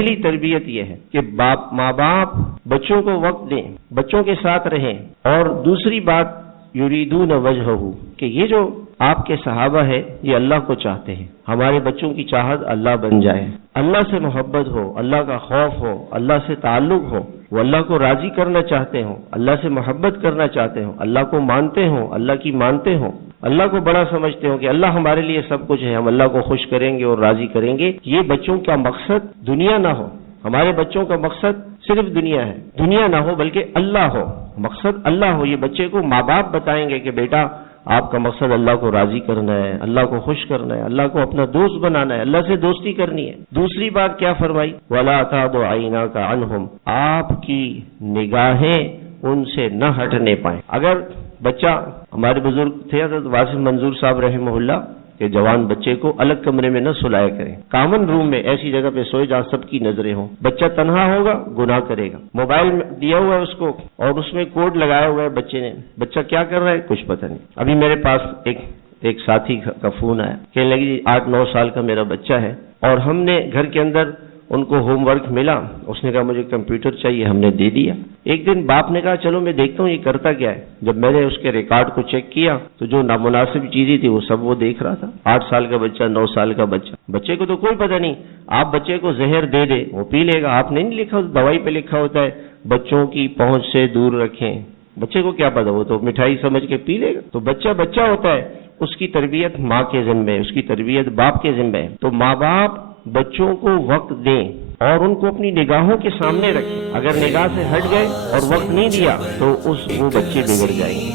پہلی تربیت یہ ہے کہ ماں باپ بچوں کو وقت دیں، بچوں کے ساتھ رہیں. اور دوسری بات یریدون وجہہ، کہ یہ جو آپ کے صحابہ ہے یہ اللہ کو چاہتے ہیں. ہمارے بچوں کی چاہت اللہ بن جائے، اللہ سے محبت ہو، اللہ کا خوف ہو، اللہ سے تعلق ہو، وہ اللہ کو راضی کرنا چاہتے ہوں، اللہ سے محبت کرنا چاہتے ہوں، اللہ کو مانتے ہوں، اللہ کی مانتے ہوں، اللہ کو بڑا سمجھتے ہوں کہ اللہ ہمارے لیے سب کچھ ہے، ہم اللہ کو خوش کریں گے اور راضی کریں گے. یہ بچوں کا مقصد دنیا نہ ہو. ہمارے بچوں کا مقصد صرف دنیا ہے، دنیا نہ ہو بلکہ اللہ ہو، مقصد اللہ ہو. یہ بچے کو ماں باپ بتائیں گے کہ بیٹا آپ کا مقصد اللہ کو راضی کرنا ہے، اللہ کو خوش کرنا ہے، اللہ کو اپنا دوست بنانا ہے، اللہ سے دوستی کرنی ہے. دوسری بات کیا فرمائی؟ وَلَا تَعْدُ عَيْنَاكَ عَنْهُمْ، آپ کی نگاہیں ان سے نہ ہٹنے پائیں. اگر بچہ، ہمارے بزرگ تھے حضرت واسف منظور صاحب رحمہ اللہ، کہ جوان بچے کو الگ کمرے میں نہ سلایا کریں، کامن روم میں ایسی جگہ پہ سوئے جہاں سب کی نظریں ہوں. بچہ تنہا ہوگا گناہ کرے گا. موبائل دیا ہوا ہے اس کو اور اس میں کوڈ لگایا ہوا ہے بچے نے، بچہ کیا کر رہا ہے کچھ پتہ نہیں. ابھی میرے پاس ایک ساتھی کا فون آیا، کہنے لگی 8-9 سال کا میرا بچہ ہے اور ہم نے گھر کے اندر ان کو ہوم ورک ملا، اس نے کہا مجھے کمپیوٹر چاہیے، ہم نے دے دیا. ایک دن باپ نے کہا چلو میں دیکھتا ہوں یہ کرتا کیا ہے. جب میں نے اس کے ریکارڈ کو چیک کیا تو جو نامناسب چیزیں تھی وہ سب وہ دیکھ رہا تھا. 8 سال کا بچہ، 9 سال کا بچہ، بچے کو تو کوئی پتہ نہیں. آپ بچے کو زہر دے دے وہ پی لے گا. آپ نے نہیں لکھا، دوائی پہ لکھا ہوتا ہے بچوں کی پہنچ سے دور رکھیں. بچے کو کیا پتا، وہ تو مٹھائی سمجھ کے پی لے گا. تو بچہ بچہ ہوتا ہے، اس کی تربیت ماں کے ذمہ ہے، اس کی تربیت باپ کے ذمہ ہے. تو ماں باپ بچوں کو وقت دیں اور ان کو اپنی نگاہوں کے سامنے رکھیں. اگر نگاہ سے ہٹ گئے اور وقت نہیں دیا تو وہ بچے بگڑ جائیں گے.